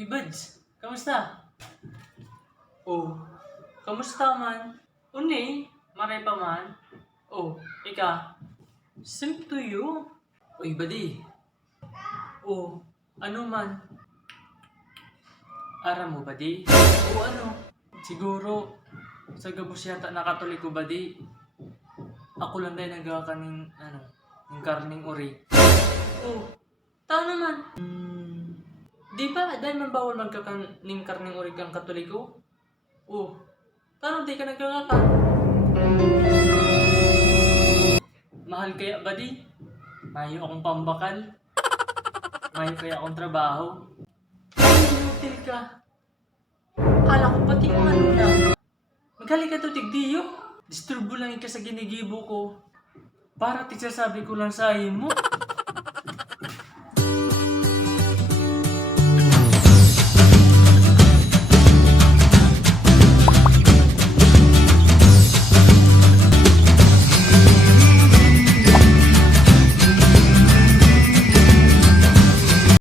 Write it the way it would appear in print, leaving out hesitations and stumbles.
Uy, Buds, kamusta? Oh, kamusta man? Uni, maray pa man? Oh, ika, same to you. Uy, buddy. Oh, ano man? Aram mo, buddy? O ano? Siguro, sa gabos yata nakatuloy ko, buddy. Ako lang dahil nagawa kaning, yung karning uri. Oh, tao naman. Di ba, dahil man bawal magkakaning karning uri kang katoliko? Oh, paano di ka nagkakaka? Mahal kaya ba di? Mayo akong pambakal. Mayo kaya akong trabaho. Ay, inutil ka. Akala ko pati kung ano na. Maghali ka to tigdiyo. Disturbo lang ka sa ginigibo ko. Para tigsasabi ko lang sa mo.